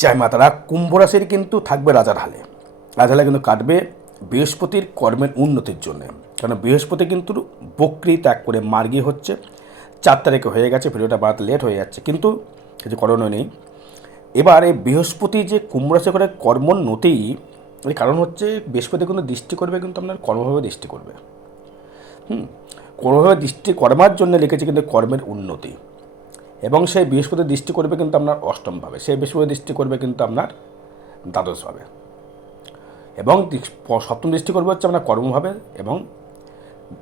জয় মাতারা। কুম্ভ রাশির কিন্তু থাকবে রাজার হালে। রাজার হালে কিন্তু কাটবে বৃহস্পতির কর্মের উন্নতির জন্য। কারণ বৃহস্পতি কিন্তু বক্রি ত্যাগ করে মার্গী হচ্ছে। 4 তারিখে হয়ে গেছে, ভিডিওটা বাড়াতে লেট হয়ে যাচ্ছে, কিন্তু কিছু করণীয় নেই। এবার এই বৃহস্পতি যে কুম্ভ রাশি করে কর্মোন্নতি, এর কারণ হচ্ছে বৃহস্পতি কিন্তু দৃষ্টি করবে, কিন্তু আপনার কর্মভাবে দৃষ্টি করবে। কর্মভাবে দৃষ্টি করবার জন্য লিখেছে কিন্তু কর্মের উন্নতি। এবং সেই বৃহস্পতি দৃষ্টি করবে কিন্তু আপনার অষ্টমভাবে, সেই বৃহস্পতি দৃষ্টি করবে কিন্তু আপনার দ্বাদশভাবে, এবং সপ্তম দৃষ্টি করবে হচ্ছে আপনার কর্মভাবে, এবং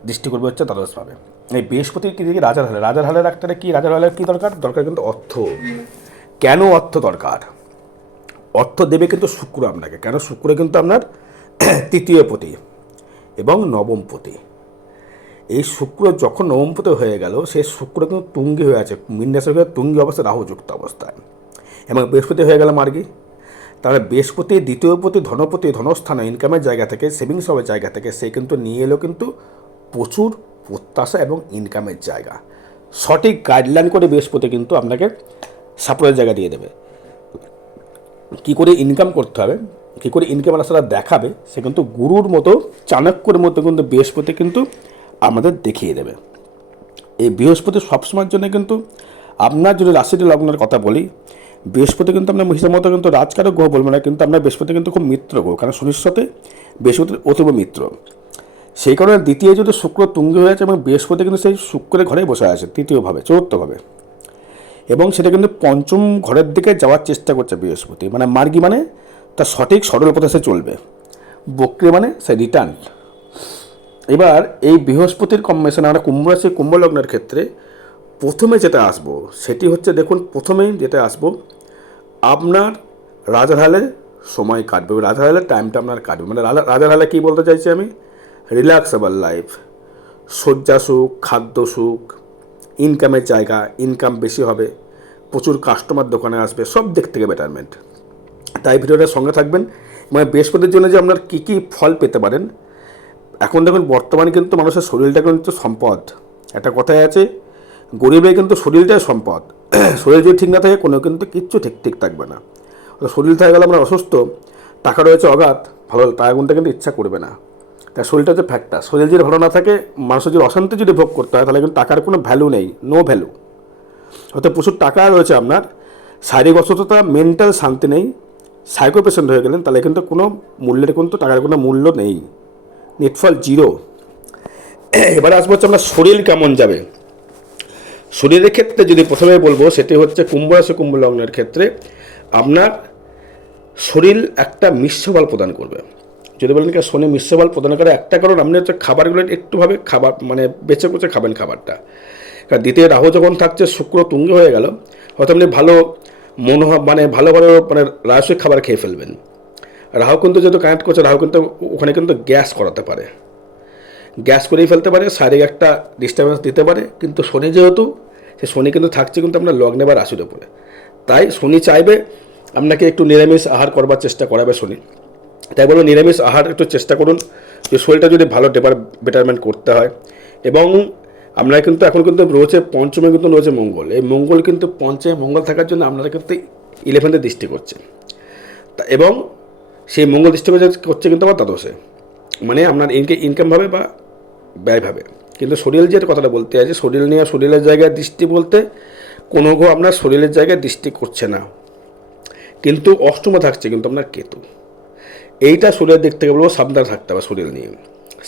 দৃষ্টি করবে হচ্ছে দ্বাদশভাবে। এই বৃহস্পতির কি দিকে রাজার হালে, রাজার হালে রাখতে কি, রাজার হালের কী দরকার? দরকার কিন্তু অর্থ। কেন অর্থ দরকার? অর্থ দেবে কিন্তু শুক্র আপনাকে। কেন? শুক্র কিন্তু আপনার তৃতীয় পতি এবং নবম পতি। এই শুক্র যখন নবমপতি হয়ে গেল, সেই শুক্র কিন্তু তুঙ্গি হয়ে আছে, মীন রাশি হয়ে তুঙ্গি অবস্থায়, রাহুযুক্ত অবস্থায়, এবং বৃহস্পতি হয়ে গেল মার্গী। তাহলে বৃহস্পতি দ্বিতীয় পতি, ধনপতি, ধনস্থানে, ইনকামের জায়গা থেকে, সেভিংস হওয়ার জায়গা থেকে সে কিন্তু নিয়ে এলো কিন্তু প্রচুর প্রত্যাশা এবং ইনকামের জায়গা। সঠিক গাইডলাইন করে বৃহস্পতি কিন্তু আপনাকে সাপোর্টের জায়গা দিয়ে দেবে। কী করে ইনকাম করতে হবে, কী করে ইনকামের রাস্তাটা দেখাবে, সে কিন্তু গুরুর মতো, চাণক্যের মতো কিন্তু বৃহস্পতি কিন্তু আমাদের দেখিয়ে দেবে। এই বৃহস্পতি সবসময়ের জন্য কিন্তু আপনার যদি রাশিটি লগ্নের কথা বলি, বৃহস্পতি কিন্তু আপনার মহিষের মতো কিন্তু রাজকারক গ্রহ বলবো না, কিন্তু আপনার বৃহস্পতি কিন্তু খুব মিত্র গ্রহ, কারণ শনির সাথে বৃহস্পতির অতীব মিত্র। সেই কারণে দ্বিতীয় যদি শুক্র তুঙ্গি হয়ে আছে, এবং বৃহস্পতি কিন্তু সেই শুক্রের ঘরে বসে আছে তৃতীয়ভাবে, চতুর্থভাবে, এবং সেটা কিন্তু পঞ্চম ঘরের দিকে যাওয়ার চেষ্টা করছে বৃহস্পতি। মানে মার্গী মানে তার সঠিক সরল পথে সে চলবে, বক্রি মানে সে রিটার্ন। এবার এই বৃহস্পতির কম্বিনেশন আমরা কুম্ভ রাশি, কুম্ভ লগ্নের ক্ষেত্রে প্রথমে যেটা আসবো সেটি হচ্ছে, দেখুন প্রথমেই যেটা আসবো, আপনার রাজার হালে সময় কাটবে, রাজার হালে টাইমটা আপনার কাটবে। মানে রাজার হালে কী বলতে চাইছি আমি? রিল্যাক্সেবল লাইফ, শয্যা সুখ, খাদ্য সুখ, ইনকামের জায়গা, ইনকাম বেশি হবে, প্রচুর কাস্টমার দোকানে আসবে, সব দিক থেকে বেটারমেন্ট। তাই ভিডিওটার সঙ্গে থাকবেন। মানে বৃহস্পতির জন্য যে আপনার কী কী ফল পেতে পারেন। এখন দেখুন বর্তমানে কিন্তু মানুষের শরীরটা কিন্তু সম্পদ। একটা কথাই আছে, গরিবের কিন্তু শরীরটাই সম্পদ। শরীর যদি ঠিক না থাকে, কোনো কিন্তু কিচ্ছু ঠিক থাকবে না। শরীর থেকে গেলে আমরা অসুস্থ, টাকা রয়েছে অগাধ, ভালো টাকা গুনতে কিন্তু ইচ্ছা করবে না। তাই শরীরটা হচ্ছে ফ্যাক্টর। শরীর যদি ভালো না থাকে, মানুষের যদি অশান্তি যদি ভোগ করতে হয়, তাহলে কিন্তু টাকার কোনো ভ্যালু নেই, নো ভ্যালু। হয়তো প্রচুর টাকা রয়েছে আপনার, শারীরিক অসুস্থতা, মেন্টাল শান্তি নেই, সাইকো পেশেন্ট হয়ে গেলেন, তাহলে কিন্তু কোনো মূল্যের কিন্তু টাকার কোনো মূল্য নেই, নেটফল জিরো। এবারে আসবো হচ্ছে আপনার শরীর কেমন যাবে। শরীরের ক্ষেত্রে যদি প্রথমে বলবো, সেটি হচ্ছে কুম্ভ রাশি, কুম্ভ লগ্নের ক্ষেত্রে আপনার শরীর একটা মিশ্র বল প্রদান করবে। যদি বলেন কি শনি মিশ্র বল প্রদান করে, একটা কারণ আপনি হচ্ছে খাবারগুলো একটুভাবে খাবার মানে বেছে কুচে খাবেন খাবারটা। কারণ দ্বিতীয় রাহু যখন থাকছে, শুক্র তুঙ্গ হয়ে গেল, হয়তো আপনি ভালো মানে ভালো ভালো মানে রাজস্বিক খাবার খেয়ে ফেলবেন। রাহু কিন্তু যেহেতু কানেক্ট করছে, রাহু কিন্তু ওখানে কিন্তু গ্যাস করাতে পারে, গ্যাস করেই ফেলতে পারে, শারীরিক একটা ডিস্টার্বেন্স দিতে পারে। কিন্তু শনি যেহেতু, সে শনি কিন্তু থাকছে কিন্তু আপনার লগ্নে বা রাশির উপরে, তাই শনি চাইবে আপনাকে একটু নিরামিষ আহার করবার চেষ্টা করাবে শনি। তাই বলবো নিরামিষ আহার একটু চেষ্টা করুন, যে শরীরটা যদি ভালো বেটারমেন্ট করতে হয়। এবং আমরা কিন্তু এখন কিন্তু রয়েছে পঞ্চমে কিন্তু রয়েছে মঙ্গল। এই মঙ্গল কিন্তু পঞ্চমে মঙ্গল থাকার জন্য আপনারা কিন্তু 11th দৃষ্টি করছে, এবং সেই মঙ্গল দৃষ্টি করছে কিন্তু আবার দ্বাদশে, মানে আপনার ইনকামভাবে বা ব্যয়ভাবে। কিন্তু শরীর যে কথাটা বলতে আছে, শরীর নিয়ে শরীরের জায়গায় দৃষ্টি বলতে কোনো গো আপনার শরীরের জায়গায় দৃষ্টি করছে না, কিন্তু অষ্টমে থাকছে কিন্তু আপনার কেতু। এইটা শরীরের দিক থেকে বলবো সাবধান থাকতে হবে শরীর নিয়ে।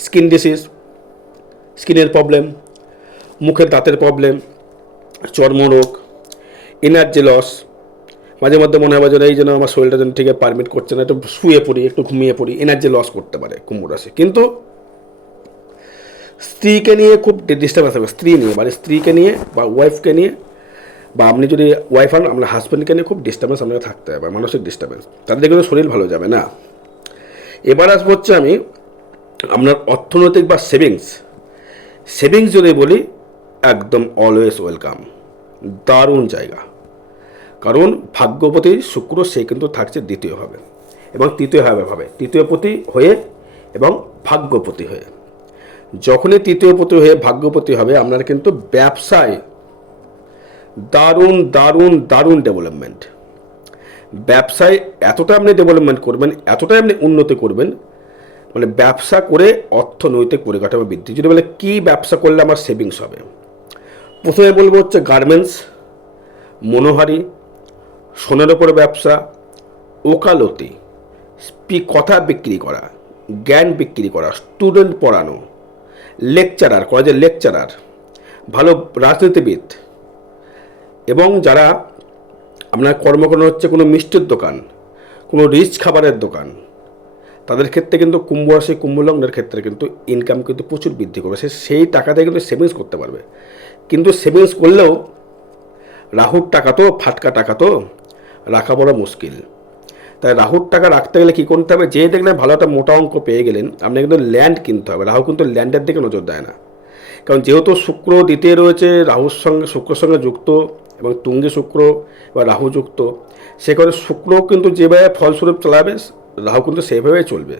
স্কিন ডিসিজ, স্কিনের প্রবলেম, মুখের দাঁতের প্রবলেম, চর্মরোগ, এনার্জি লস, মাঝে মধ্যে মনে হবে যে এই জন্য আমার শরীরটা যেন ঠিক পারমিট করছে না, একটু শুয়ে পড়ি, একটু ঘুমিয়ে পড়ি, এনার্জি লস করতে পারে কুম্ভ রাশি। কিন্তু স্ত্রীকে নিয়ে খুব ডিস্টার্বেন্স হবে, স্ত্রী নিয়ে মানে স্ত্রীকে নিয়ে বা ওয়াইফকে নিয়ে, বা আপনি যদি ওয়াইফ হন আপনার হাজব্যান্ডকে নিয়ে খুব ডিস্টার্বেন্স আপনাকে থাকতে হবে, মানসিক ডিস্টার্বেন্স, তাদের কিন্তু শরীর ভালো যাবে না। এবার আসবো হচ্ছে আমি আপনার অর্থনৈতিক বা সেভিংস যদি বলি, একদম অলওয়েজ ওয়েলকাম, দারুণ জায়গা। কারণ ভাগ্যপতি শুক্র সে কিন্তু থাকছে দ্বিতীয়ভাবে এবং তৃতীয়পতি হয়ে এবং ভাগ্যপতি হয়ে। যখনই তৃতীয়পতি হয়ে ভাগ্যপতি হবে, আপনার কিন্তু ব্যবসায় দারুণ দারুণ দারুণ ডেভেলপমেন্ট। ব্যবসায় এতটা আপনি ডেভেলপমেন্ট করবেন, এতটাই আপনি উন্নতি করবেন, মানে ব্যবসা করে অর্থনৈতিক পরিকাঠামো বৃদ্ধি। যদি বলে কী ব্যবসা করলে আমার সেভিংস হবে, প্রথমে বলবো হচ্ছে গার্মেন্টস, মনোহারি, সোনার ওপরে ব্যবসা, ওকালতি, কথা বিক্রি করা, জ্ঞান বিক্রি করা, স্টুডেন্ট পড়ানো, লেকচারার, কলেজের লেকচারার, ভালো রাজনীতিবিদ, এবং যারা আপনার কর্মকরণ হচ্ছে কোনো মিষ্টির দোকান, কোনো রিচ খাবারের দোকান, তাদের ক্ষেত্রে কিন্তু কুম্ভ রাশি কুম্ভ লগ্নের ক্ষেত্রে কিন্তু ইনকাম কিন্তু প্রচুর বৃদ্ধি করবে। সেই টাকাতে কিন্তু সেভিংস করতে পারবে। কিন্তু সেভিংস করলেও রাহুর টাকা তো ফাটকা টাকা তো রাখা বড় মুশকিল। তাই রাহুর টাকা রাখতে গেলে কী করতে হবে, যে দেখলেন ভালো একটা মোটা অঙ্ক পেয়ে গেলেন, আপনাকে কিন্তু ল্যান্ড কিনতে হবে। রাহু কিন্তু ল্যান্ডের দিকে নজর দেয় না, কারণ যেহেতু শুক্র দ্বিতীয় রয়েছে, রাহুর সঙ্গে শুক্রের সঙ্গে যুক্ত, এবং তুঙ্গে শুক্র বা রাহু যুক্ত, সে কারণে শুক্র কিন্তু যেভাবে ফলস্বরূপ চালাবে, রাহু কিন্তু সেভাবেই চলবে,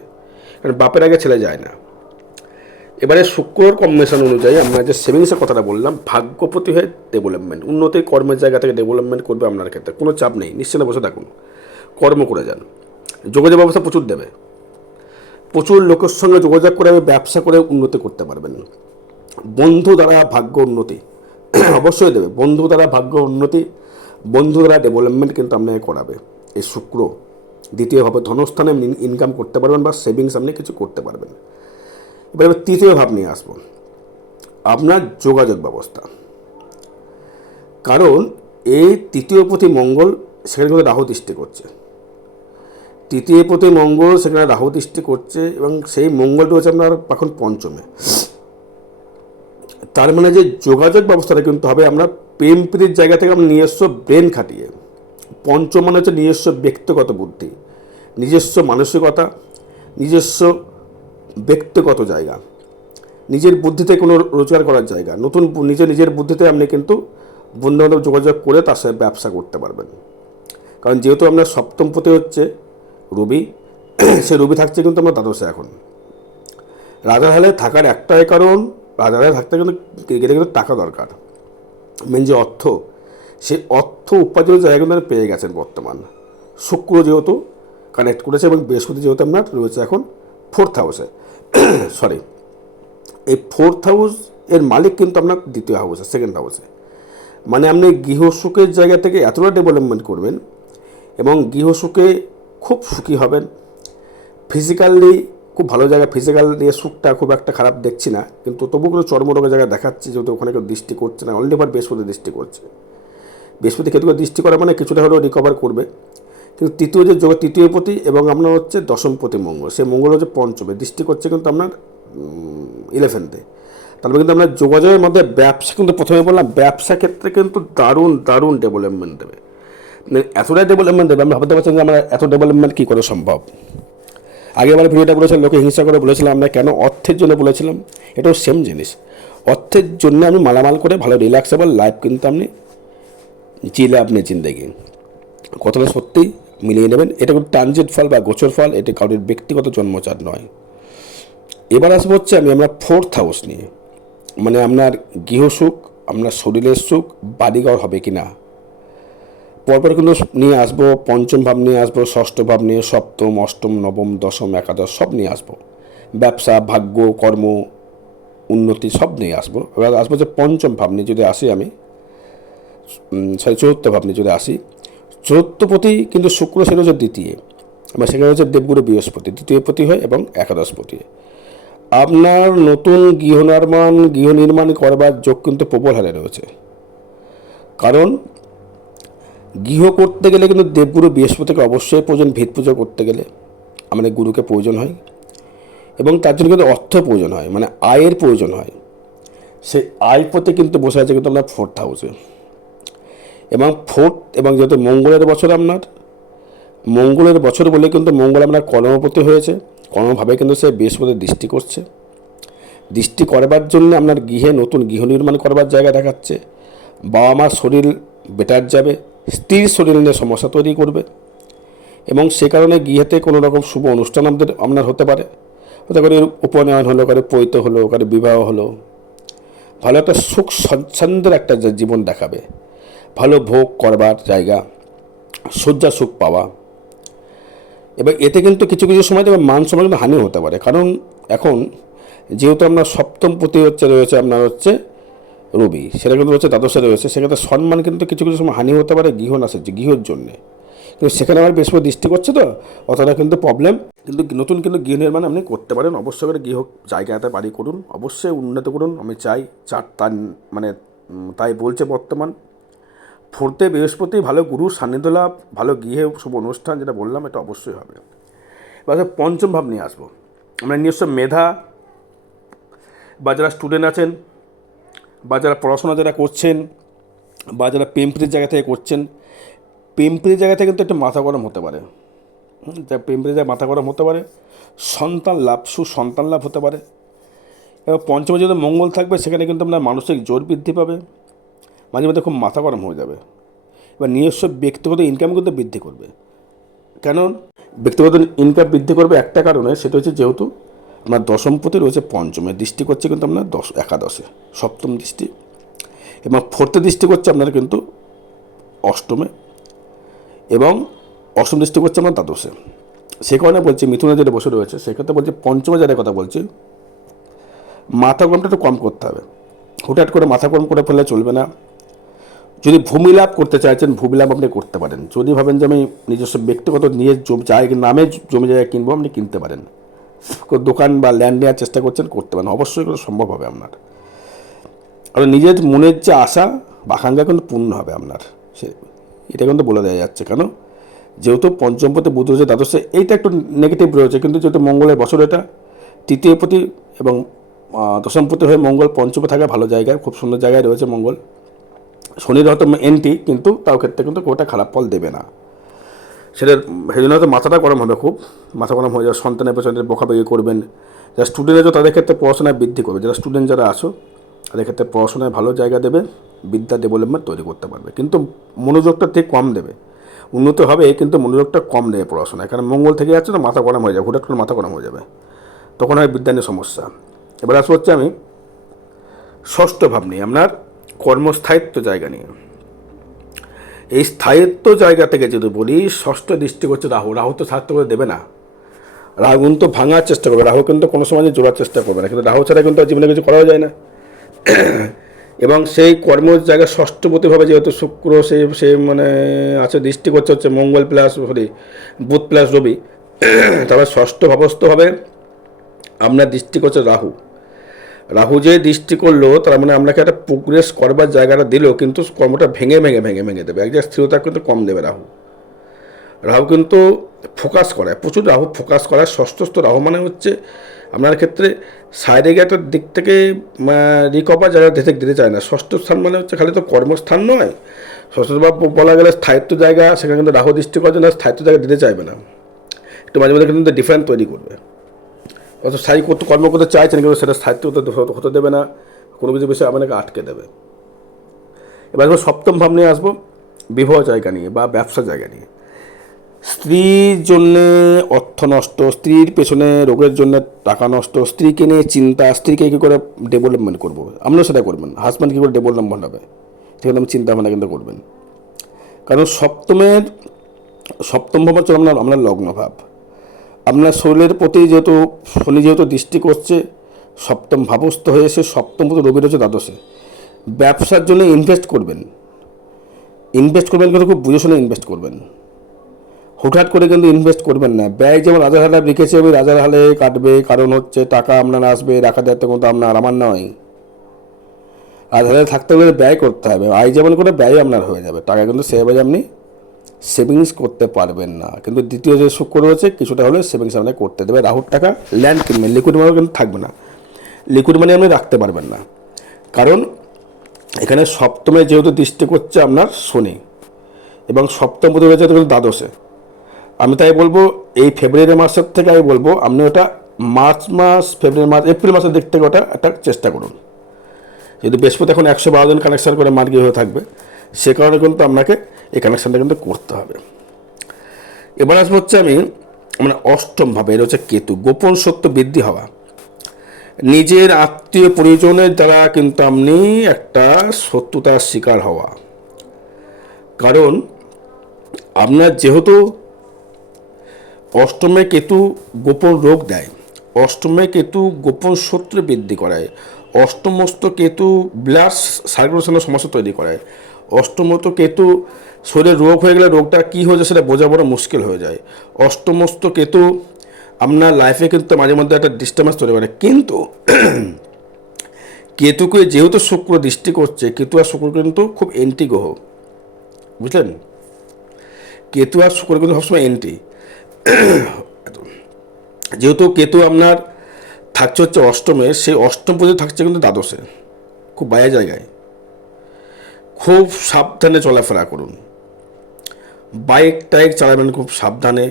কারণ বাপের আগে ছেলে যায় না। এবারে শুক্রর কম্বিনেশন অনুযায়ী আমরা যে সেভিংসের কথাটা বললাম, ভাগ্যপতি হয়ে ডেভেলপমেন্ট, উন্নতি কর্মের জায়গা থেকে ডেভেলপমেন্ট করবে আপনার ক্ষেত্রে, কোনো চাপ নেই, নিশ্চিন্তে বসে থাকুন, কর্ম করে যান। যোগাযোগ ব্যবস্থা প্রচুর দেবে, প্রচুর লোকের সঙ্গে যোগাযোগ করে ব্যবসা করে উন্নতি করতে পারবেন। বন্ধু দ্বারা ভাগ্য উন্নতি অবশ্যই দেবে, বন্ধু দ্বারা ভাগ্য উন্নতি, বন্ধু দ্বারা ডেভেলপমেন্ট কিন্তু আপনাকে করাবে। এই শুক্র দ্বিতীয়ভাবে ধনস্থানে ইনকাম করতে পারবেন বা সেভিংস আপনি কিছু করতে পারবেন। এবার তৃতীয় ভাব নিয়ে আসবো, আপনার যোগাযোগ ব্যবস্থা। কারণ এই তৃতীয় প্রতি মঙ্গল সেখানে কিন্তু রাহু দৃষ্টি করছে, তৃতীয় প্রতি মঙ্গল সেখানে রাহু দৃষ্টি করছে, এবং সেই মঙ্গলটা হচ্ছে আপনার এখন পঞ্চমে। তার মানে যে যোগাযোগ ব্যবস্থাটা কিন্তু হবে আমরা প্রেম প্রীতির জায়গা থেকে আমরা নিজস্ব ব্রেন খাটিয়ে। পঞ্চম মানে হচ্ছে নিজস্ব ব্যক্তিগত বুদ্ধি, নিজস্ব মানসিকতা, নিজস্ব ব্যক্তিগত জায়গা, নিজের বুদ্ধিতে কোনো রোজগার করার জায়গা, নতুন নিজের বুদ্ধিতে আপনি কিন্তু বন্ধুবান্ধব যোগাযোগ করে তার সাথে ব্যবসা করতে পারবেন। কারণ যেহেতু আপনার সপ্তম পথে হচ্ছে রবি, সে রবি থাকছে কিন্তু আমরা দ্বাদশে। এখন রাজার হালে থাকার একটাই কারণ, রাজার হালে থাকতে গেলে কিন্তু টাকা দরকার, মেন যে অর্থ, সেই অর্থ উপার্জনের জায়গা কিন্তু পেয়ে গেছেন বর্তমান। শুক্র যেহেতু কানেক্ট করেছে এবং বৃহস্পতি যেহেতু আপনার রয়েছে এখন ফোর্থ হাউসে, সরি এই ফোর্থ হাউস এর মালিক কিন্তু আপনার দ্বিতীয় হাউসে, সেকেন্ড হাউসে। মানে আপনি গৃহসুখের জায়গা থেকে এতটা ডেভেলপমেন্ট করবেন এবং গৃহসুখে খুব সুখী হবেন। ফিজিক্যালি খুব ভালো জায়গা, ফিজিক্যাল নিয়ে সুখটা খুব একটা খারাপ দেখছি না, কিন্তু তবু কোনো চর্মরোগের জায়গায় দেখাচ্ছি, যেহেতু ওখানে কেউ দৃষ্টি করছে না, অলরেডি আবার বৃহস্পতি দৃষ্টি করছে। বৃহস্পতি ক্ষেত্রে দৃষ্টি করা মানে কিছুটা হলেও রিকভার করবে। কিন্তু তৃতীয় যে যোগ, তৃতীয় পতি এবং আপনার হচ্ছে দশমপতি মঙ্গল, সেই মঙ্গল হচ্ছে পঞ্চমে দৃষ্টি করছে কিন্তু আপনার 11th। তারপরে কিন্তু আপনার যোগাযোগের মধ্যে ব্যবসা, কিন্তু প্রথমে বললাম ব্যবসা ক্ষেত্রে কিন্তু দারুণ দারুণ ডেভেলপমেন্ট দেবে, এতটাই ডেভেলপমেন্ট দেবে আমরা ভাবতে পারছেন যে আমরা এত ডেভেলপমেন্ট কী করে সম্ভব। আগেবার ভিডিওটা বলেছিলাম লোকে হিংসা করে বলেছিলাম আমরা কেন অর্থের জন্য বলেছিলাম, এটাও সেম জিনিস। অর্থের জন্য আমি মালামাল করে ভালো রিল্যাক্সেবল লাইফ কিন্তু আপনি জিলে আপনি জিন্দেগি, কথাটা সত্যিই মিলিয়ে নেবেন। এটা কোনো ট্রানজিট ফল বা গোচর ফল, এটা কারোর ব্যক্তিগত জন্মচার নয়। এবার আসবো হচ্ছে আমরা ফোর্থ হাউস নিয়ে, মানে আপনার গৃহসুখ, আপনার শরীরের সুখ, বাড়িঘর হবে কি না, পরপর কিন্তু নিয়ে আসবো। পঞ্চম ভাব নিয়ে আসবো, ষষ্ঠ ভাব নিয়ে, সপ্তম, অষ্টম, নবম, দশম, একাদশ সব নিয়ে আসবো। ব্যবসা, ভাগ্য, কর্ম, উন্নতি সব নিয়ে আসবো। এবার আসবো যে পঞ্চম ভাব নিয়ে যদি আসি আমি, চতুর্থ ভাব নিয়ে যদি আসি, চতুর্থপতি কিন্তু শুক্র, সেটা হচ্ছে দ্বিতীয়, এবং সেখানে হচ্ছে দেবগুরু বৃহস্পতি দ্বিতীয়পতি হয় এবং একাদশপতি। আপনার নতুন গৃহ নির্মাণ করবার যোগ কিন্তু প্রবল হারে রয়েছে। কারণ গৃহ করতে গেলে কিন্তু দেবগুরু বৃহস্পতিকে অবশ্যই প্রয়োজন, ভিত পুজো করতে গেলে আমাদের গুরুকে প্রয়োজন হয়, এবং তার জন্য কিন্তু অর্থ প্রয়োজন হয়, মানে আয়ের প্রয়োজন হয়। সেই আয় পথে কিন্তু বসে আছে কিন্তু আপনার ফোর্থ হাউসে, এবং যেহেতু মঙ্গলের বছর, আপনার মঙ্গলের বছর বলে কিন্তু মঙ্গল আপনার কর্মপতি হয়েছে, কর্মভাবে কিন্তু সে বৃহস্পতি দৃষ্টি করছে। দৃষ্টি করবার জন্য আপনার গৃহে নতুন গৃহ নির্মাণ করবার জায়গা দেখাচ্ছে। বাবা মার শরীর বেটার যাবে, স্ত্রীর শরীর নিয়ে সমস্যা তৈরি করবে, এবং সে কারণে গৃহেতে কোনো রকম শুভ অনুষ্ঠান আপনার হতে পারে। হতে পারে উপনয়ন হলো, কারো পৈত হলো, কারো বিবাহ হলো। ভালো একটা সুখ স্বচ্ছন্দের একটা জীবন দেখাবে, ভালো ভোগ করবার জায়গা, শয্যা সুখ পাওয়া। এবার এতে কিন্তু কিছু কিছু সময় দেখবেন মান সম্মান কিন্তু হানি হতে পারে, কারণ এখন যেহেতু আপনার সপ্তম পতি রয়েছে আপনার রবি, সেটা কিন্তু দ্বাদশে রয়েছে, সেক্ষেত্রে সম্মান কিন্তু কিছু কিছু সময় হানি হতে পারে গৃহনাশের গৃহর জন্যে। কিন্তু সেখানে আমার বৃহস্পতি দৃষ্টি করছে তো অতটা কিন্তু প্রবলেম, কিন্তু নতুন কিন্তু গৃহ নির্মাণ আপনি করতে পারেন। অবশ্যই করে গৃহ জায়গাতে বাড়ি করুন, অবশ্যই উন্নত করুন, আমি চাই তার মানে তাই বলছে বর্তমান। ফোর্থে বৃহস্পতি, ভালো গুরুর সান্নিধ্য লাভ, ভালো গৃহে শুভ অনুষ্ঠান, যেটা বললাম এটা অবশ্যই হবে। এবার পঞ্চম ভাব নিয়ে আসবো, আমরা নিজস্ব মেধা বা যারা স্টুডেন্ট আছেন বা যারা পড়াশোনা যারা করছেন বা যারা প্রেমপ্রীতির জায়গা থেকে করছেন, প্রেমপ্রীতির জায়গা থেকে কিন্তু একটু মাথা গরম হতে পারে। যা প্রেমপ্রীতির জায়গায় মাথা গরম হতে পারে, সন্তান লাভ, সুসন্তান লাভ হতে পারে। এবার পঞ্চমে যদি মঙ্গল থাকবে সেখানে কিন্তু আপনার মানসিক জোর বৃদ্ধি পাবে, মাঝে মাঝে খুব মাথা গরম হয়ে যাবে। এবার নিজস্ব ব্যক্তিগত ইনকাম কিন্তু বৃদ্ধি করবে। কেন ব্যক্তিগত ইনকাম বৃদ্ধি করবে? একটা কারণে, সেটা হচ্ছে যেহেতু আপনার দশমপতি রয়েছে পঞ্চমে, দৃষ্টি করছে কিন্তু আপনার একাদশে, সপ্তম দৃষ্টি, এবং ফোর্থে দৃষ্টি করছে আপনার কিন্তু অষ্টমে, এবং অষ্টম দৃষ্টি করছে আপনার দ্বাদশে। সে কারণে বলছি মিথুনে যেটা বসে রয়েছে সেক্ষেত্রে বলছি পঞ্চমে যাদের কথা বলছি, মাথা গরমটা একটু কম করতে হবে। হুটহাট করে মাথা গরম করে ফেললে চলবে না। যদি ভূমি লাভ করতে চাইছেন, ভূমি লাভ আপনি করতে পারেন। যদি ভাবেন যে আমি নিজস্ব ব্যক্তিগত নিয়ে জায়গা নামে জমি জায়গা কিনবো, আপনি কিনতে পারেন। দোকান বা ল্যান্ড নেওয়ার চেষ্টা করছেন, করতে পারেন, অবশ্যই এগুলো সম্ভব হবে আপনার। আর নিজের মনের যে আশা বা আকাঙ্ক্ষা কিন্তু পূর্ণ হবে আপনার, সে এটা কিন্তু বলে দেওয়া যাচ্ছে। কেন? যেহেতু পঞ্চমপতি বুধ রয়েছে দ্বাদশে, এইটা একটু নেগেটিভ রয়েছে, কিন্তু যেহেতু মঙ্গলের বছর এটা, তৃতীয় পতি এবং দশমপতি হয়ে মঙ্গল পঞ্চমে থাকা ভালো জায়গায়, খুব সুন্দর জায়গায় রয়েছে মঙ্গল। শনির হয়তো এনটি, কিন্তু তাও ক্ষেত্রে কিন্তু কোটা খারাপ ফল দেবে না। সেটার সেই জন্য হয়তো মাথাটা গরম হবে, খুব মাথা গরম হয়ে যাবে, সন্তানের পেছনে বকাবকি করবেন। যারা স্টুডেন্ট আছো তাদের ক্ষেত্রে পড়াশোনায় বৃদ্ধি করবে, যারা স্টুডেন্ট যারা আছো তাদের ক্ষেত্রে পড়াশোনায় ভালো জায়গা দেবে, বিদ্যা ডেভেলপমেন্ট তৈরি করতে পারবে, কিন্তু মনোযোগটা ঠিক কম দেবে। উন্নত হবে কিন্তু মনোযোগটা কম দেবে পড়াশোনায়, কারণ মঙ্গল থেকে যাচ্ছে না, মাথা গরম হয়ে যাবে, হুটহাট করে মাথা গরম হয়ে যাবে, তখন হয় বিদ্যা নিয়ে সমস্যা। এবার আসবো আমি ষষ্ঠ ভাব নিয়ে, আপনার কর্মস্থায়িত্ব জায়গা নিয়ে। এই স্থায়িত্ব জায়গা থেকে যদি বলি, ষষ্ঠ দৃষ্টি করছে রাহু। রাহু তো স্থায়িত্ব করে দেবে না, রাহু কিন্তু ভাঙার চেষ্টা করবে, রাহু কিন্তু কোনো সময় জোড়ার চেষ্টা করবে না, কিন্তু রাহু ছাড়া কিন্তু জীবনে কিছু করা যায় না। এবং সেই কর্ম জায়গায় ষষ্ঠপতিভাবে যেহেতু শুক্র সে মানে আছে, দৃষ্টি করছে মঙ্গল প্লাস বুধ প্লাস রবি, তারপরে ষষ্ঠ ভাবস্থ হবে আপনার দৃষ্টি করছে রাহু। রাহু যে দৃষ্টি করলো তার মানে আপনাকে একটা প্রোগ্রেস করবার জায়গাটা দিল, কিন্তু কর্মটা ভেঙে ভেঙে ভেঙে ভেঙে দেবে, এক জায়গায় স্থিরতা কিন্তু কম দেবে রাহু। রাহু কিন্তু ফোকাস করায়, প্রচুর রাহু ফোকাস করায়। ষষ্ঠস্থ রাহু মানে হচ্ছে আপনার ক্ষেত্রে শারীরিক একটা দিক থেকে রিকভার জায়গা দিতে চায় না। ষষ্ঠ স্থান মানে হচ্ছে খালি তো কর্মস্থান নয়, ষষ্ঠ বলা গেলে স্থায়িত্ব জায়গা, সেখানে কিন্তু রাহু দৃষ্টি করছে না, স্থায়িত্ব জায়গা দিতে চাইবে না, একটু মাঝে মাঝে কিন্তু ডিফারেন্ট তৈরি করবে। অত স্থায়ী কর্ম করতে চাইছেন কিন্তু সেটা স্থায়িত্ব হতে দেবে না, কোনো কিছু বিষয়ে আপনাকে আটকে দেবে। এবার সপ্তম ভাব নিয়ে আসবো বিবাহ জায়গা নিয়ে বা ব্যবসা জায়গা নিয়ে। স্ত্রীর জন্যে অর্থ নষ্ট, স্ত্রীর পেছনে রোগের জন্য টাকা নষ্ট, স্ত্রীকে নিয়ে চিন্তা, স্ত্রীকে কী করে ডেভেলপমেন্ট করবো, আপনিও সেটা করবেন। হাজব্যান্ড কী করে ডেভেলপমেন্ট হবে সেখানে আমি চিন্তা ভাবনা কিন্তু করবেন। কারণ সপ্তম ভাব হচ্ছে আপনার লগ্ন ভাব। আপনার শরীরের প্রতি যেহেতু শনি যেহেতু দৃষ্টি করছে, সপ্তম ভাবস্থ হয়ে এসে সপ্তম প্রতি রবি রয়েছে দ্বাদশে, ব্যবসার জন্য ইনভেস্ট করবেন কিন্তু খুব বুঝে শুনে ইনভেস্ট করবেন, হুটহাট করে কিন্তু ইনভেস্ট করবেন না। ব্যয় যেমন রাজার হালে লিখেছে, ওই রাজার হালে কাটবে, কারণ হচ্ছে টাকা আপনার আসবে, রাখা দায়িত্ব কিন্তু আমার নয়। রাজার হালে থাকতে গেলে ব্যয় করতে হবে, আয় যেমন করে ব্যয় আপনার হয়ে যাবে, টাকা কিন্তু সেভাবে আপনি সেভিংস করতে পারবেন না। কিন্তু দ্বিতীয় যে শুক্র রয়েছে কিছুটা হলে সেভিংস আপনাকে করতে দেবে। রাহুর টাকা ল্যান্ড কিনবেন, লিকুইড মানি কিন্তু থাকবে না, লিকুইড মানি আপনি রাখতে পারবেন না, কারণ এখানে সপ্তমে যেহেতু দৃষ্টি করছে আপনার শনি, এবং সপ্তম পতি রয়েছে কিন্তু দ্বাদশে। আমি তাই বলবো এই ফেব্রুয়ারি মাসের থেকে আমি বলবো আপনি ওটা এপ্রিল মাসের দিক থেকে ওটা একটা চেষ্টা করুন। যদি বৃহস্পতি এখন 112 দিন কানেকশান করে মার্গি হয়ে থাকবে, সে কারণে কিন্তু আপনাকে এই কানেকশানটা কিন্তু করতে হবে। এবার আসবো আমি অষ্টমভাবে, এটা হচ্ছে কেতু। গোপন সত্য বৃদ্ধি হওয়া, নিজের আত্মীয় পরিজনের দ্বারা কিন্তু আপনি একটা শত্রুতার শিকার হওয়া। কারণ আপনার যেহেতু অষ্টমে কেতু গোপন রোগ দেয়, অষ্টমে কেতু গোপন শত্রু বৃদ্ধি করায়, অষ্টমস্ত কেতু ব্লাড সার্কুলেশনের সমস্যা তৈরি করায়, অষ্টমস্ত কেতু শরীরে রোগ হয়ে গেলে রোগটা কী হয়েছে সেটা বোঝা বড় মুশকিল হয়ে যায়। অষ্টমস্ত কেতু আপনার লাইফে কিন্তু মাঝে মধ্যে একটা ডিস্টার্বেন্স তৈরি করে। কিন্তু কেতুকে যেহেতু শুক্র দৃষ্টি করছে, কেতু আর শুক্র কিন্তু খুব এন্টি গ্রহ, বুঝলেন? কেতু আর শুক্র কিন্তু সবসময় এন্টি। যেহেতু কেতু আপনার থাকছে হচ্ছে অষ্টমে, সেই অষ্টম পর্যন্ত থাকছে কিন্তু দ্বাদশে, খুব বাজে জায়গায়। খুব সাবধানে চলাফেরা করুন, বাইক টাইক চালাবেন খুব সাবধানে।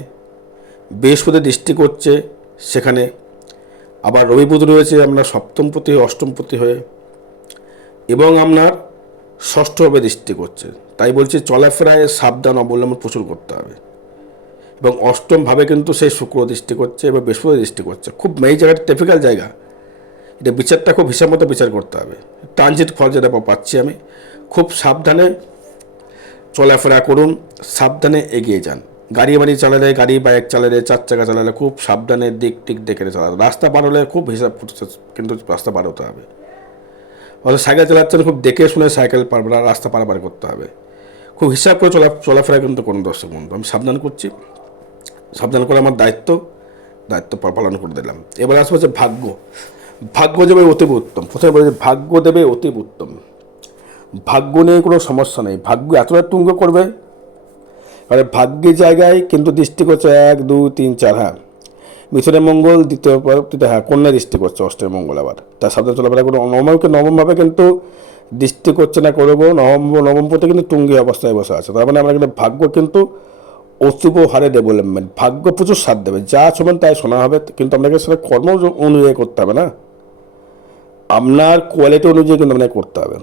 বৃহস্পতি দৃষ্টি করছে সেখানে, আবার রবি বুধ রয়েছে আপনার সপ্তমপতি হয়ে অষ্টমপতি হয়ে, এবং আপনার ষষ্ঠভাবে দৃষ্টি করছে। তাই বলছি চলাফেরায় সাবধান অবলম্বন প্রচুর করতে হবে। এবং অষ্টমভাবে কিন্তু সেই শুক্র দৃষ্টি করছে এবং বৃহস্পতি দৃষ্টি করছে, খুব এই জায়গাটা টিপিক্যাল জায়গা। এটা বিচারটা খুব হিসাব মতো বিচার করতে হবে। ট্রানজিট ফল যেটা পাচ্ছি আমি, খুব সাবধানে চলাফেরা করুন, সাবধানে এগিয়ে যান। গাড়ি বাড়ি চালালে, গাড়ি বাইক চালালে, চার চাকা চালালে খুব সাবধানে দিক টিক দেখে চালাতে। রাস্তা পার হলে খুব হিসাব কিন্তু রাস্তা পার হতে হবে। অথবা সাইকেল চালাচ্ছেন, খুব দেখে শুনে সাইকেল রাস্তা পারাপার করতে হবে। খুব হিসাব করে চলাফেরা কিন্তু কোনো দর্শক বন্ধু, আমি সাবধান করছি। সাবধান করে আমার দায়িত্ব পালন করে দিলাম। এবার আসবো হচ্ছে ভাগ্য। ভাগ্য দেবে অতীব উত্তম। প্রথমে বলেছে ভাগ্য দেবে অতীব উত্তম। ভাগ্য নিয়ে কোনো সমস্যা নেই, ভাগ্য এতটা তুঙ্গ করবে। মানে ভাগ্যের জায়গায় কিন্তু দৃষ্টি করছে 1 2 3 4, হ্যাঁ মিথুনে মঙ্গল, দ্বিতীয় হ্যাঁ কন্যা দৃষ্টি করছে অষ্টমী মঙ্গল। আবার তার সাবধানে চলাফেরা কোনো নবমভাবে কিন্তু দৃষ্টি করছে না, করবো নবম পথে কিন্তু তুঙ্গি অবস্থায় বসে আছে। তার মানে আমরা কিন্তু ভাগ্য কিন্তু অতীব হারে ডেভেলপমেন্ট, ভাগ্য প্রচুর সাথ দেবে। যা শোনেন তাই শোনা হবে, কিন্তু আপনাকে সেটা কর্ম অনুযায়ী করতে হবে না, আপনার কোয়ালিটি অনুযায়ী কিন্তু আপনাকে করতে হবে।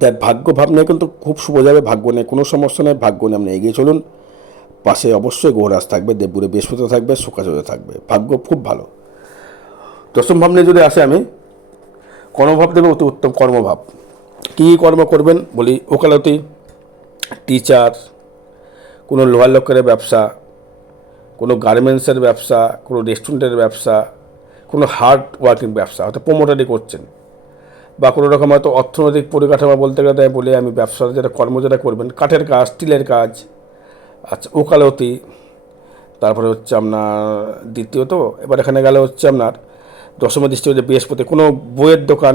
তাই ভাগ্য ভাবনা কিন্তু খুব শুভ যাবে। ভাগ্য নেই কোনো সমস্যা নেই, ভাগ্য নিয়ে আপনি এগিয়ে চলুন। পাশে অবশ্যই গ্রহরাজ থাকবে, দেবগুরু বৃহস্পতি থাকবে, শুক্রাচার্য থাকবে, ভাগ্য খুব ভালো। দশম ভাব নিয়ে যদি আসে আমি, কর্মভাব দেবে অতি উত্তম কর্মভাব। কী কর্ম করবেন বলি, ওকালতি, টিচার, কোনো লোহার লক্করের ব্যবসা, কোনো গার্মেন্টসের ব্যবসা, কোনো রেস্টুরেন্টের ব্যবসা, কোনো হার্ড ওয়ার্কিং ব্যবসা, হয়তো প্রোমোটারি করছেন, বা কোনো রকম হয়তো অর্থনৈতিক পরিকাঠামো বলতে গেলে বলে আমি ব্যবসা যেটা কর্ম যেটা করবেন, কাঠের কাজ, স্টিলের কাজ, আচ্ছা ওকালতি। তারপরে হচ্ছে আপনার দ্বিতীয়ত, এবার এখানে গেলে হচ্ছে আপনার দশম দৃষ্টি হচ্ছে বৃহস্পতি, কোনো বইয়ের দোকান,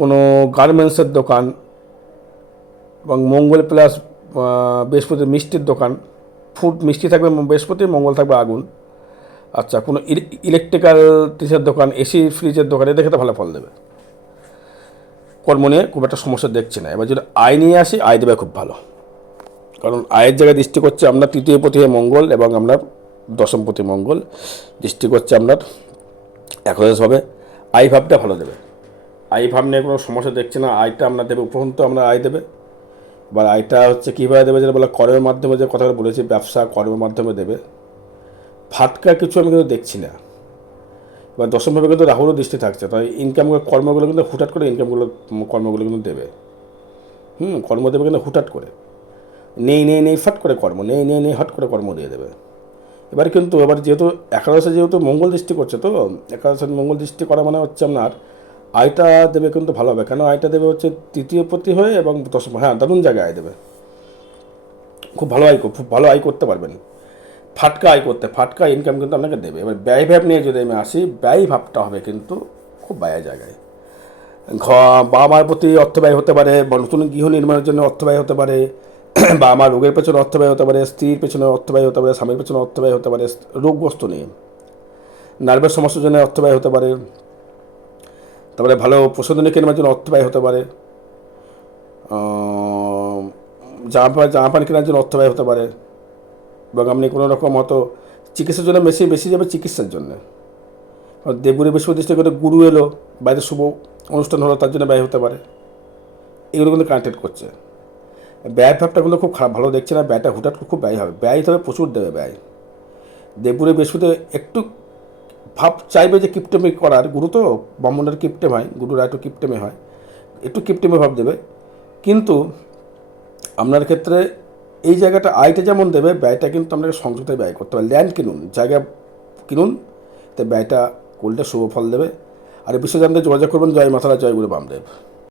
কোনো গার্মেন্টসের দোকান, এবং মঙ্গল প্লাস বৃহস্পতি মিষ্টির দোকান, ফুড মিষ্টি থাকবে বৃহস্পতি, মঙ্গল থাকবে আগুন। আচ্ছা কোনো ইলেকট্রিক্যাল জিনিসের দোকান, এসি ফ্রিজের দোকান, এদের ক্ষেত্রে ভালো ফল দেবে। কর্ম নিয়ে খুব একটা সমস্যা দেখছি না। এবার যদি আয় নিয়ে আসি, আয় দেবে খুব ভালো, কারণ আয়ের জায়গায় দৃষ্টি করছে আপনার তৃতীয় পতি মঙ্গল এবং আপনার দশমপতি মঙ্গল দৃষ্টি করছে আপনার একাদশভাবে। আয় ভাবটা ভালো দেবে, আয় ভাব নিয়ে কোনো সমস্যা দেখছে না। আয়টা আপনার দেবে, উপরন্ত আপনার আয় দেবে। এবার আয়টা হচ্ছে কীভাবে দেবে, যেটা বলে কর্মের মাধ্যমে, যে কথাটা বলেছি ব্যবসা কর্মের মাধ্যমে দেবে। ফাটকা কিছু আমি কিন্তু দেখছি না। এবার দশমভাবে কিন্তু রাহুরও দৃষ্টি থাকছে, তাই ইনকামগুলো কর্মগুলো কিন্তু হুটহাট করে কর্মগুলো কিন্তু দেবে। কর্ম দেবে কিন্তু হুটহাট করে, নেই ফট করে কর্ম, নেই হট করে কর্ম দিয়ে দেবে। এবার কিন্তু যেহেতু একাদশে যেহেতু মঙ্গল দৃষ্টি করছে, তো একাদশে মঙ্গল দৃষ্টি করা মানে হচ্ছে আপনার আয়টা দেবে কিন্তু ভালো হবে। কেন আয়টা দেবে হচ্ছে তৃতীয় পতি হয়ে এবং দশম, হ্যাঁ দারুণ জায়গায় আয় দেবে, খুব ভালো আয় করতে পারবেন। ফাটকা ইনকাম কিন্তু আপনাকে দেবে। এবার ব্যয় ভাব নিয়ে যদি আমি আসি, ব্যয় ভাবটা হবে কিন্তু খুব ব্যয় জায়গায়। বাবা মার প্রতি অর্থ ব্যয় হতে পারে, বা নতুন গৃহ নির্মাণের জন্য অর্থ ব্যয় হতে পারে, বা আমার রোগের পেছনে অর্থ ব্যয় হতে পারে, স্ত্রীর পেছনে অর্থ ব্যয় হতে পারে, স্বামীর পেছনে অর্থ ব্যয় হতে পারে, রোগগ্রস্ত নিয়ে নার্ভের সমস্যার জন্য অর্থ ব্যয় হতে পারে, তারপরে ভালো প্রসাধনী কেনার জন্য অর্থ ব্যয় হতে পারে, জামা প্যান্ট কেনার জন্য অর্থ ব্যয় হতে পারে, এবং আপনি কোনো রকম হয়তো চিকিৎসার জন্য বেশি যাবে, চিকিৎসার জন্য দেবগুরু বৃহস্পতি দৃষ্টি করে গুরু এলো, বাইরে শুভ অনুষ্ঠান হলো, তার জন্য ব্যয় হতে পারে। এগুলো কিন্তু কানেক্টেড করছে। ব্যয় ভাবটা কিন্তু খুব খারাপ, ভালো দেখছে না। ব্যয়টা হুটহাট খুব ব্যয় হবে, ব্যয় তবে প্রচুর দেবে ব্যয়। দেবগুরু বৃহস্পতি একটু ভাব চাইবে যে কিপটেমি করার, গুরু তো ব্রাহ্মণের কিপটেম হয়, গুরুরা একটু কিপটেমে হয়, একটু কিপটেমে ভাব দেবে। কিন্তু আপনার ক্ষেত্রে এই জায়গাটা আয়টা যেমন দেবে, ব্যয়টা কিন্তু আপনাকে সংযুক্তে ব্যয় করতে হবে। ল্যান্ড কিনুন, জায়গা কিনুন, তো ব্যয়টা করলে শুভ ফল দেবে। আর এই বিষয়ে জানতে যোগাযোগ করবেন। জয় মাতারা, জয় গুরু বামদেব।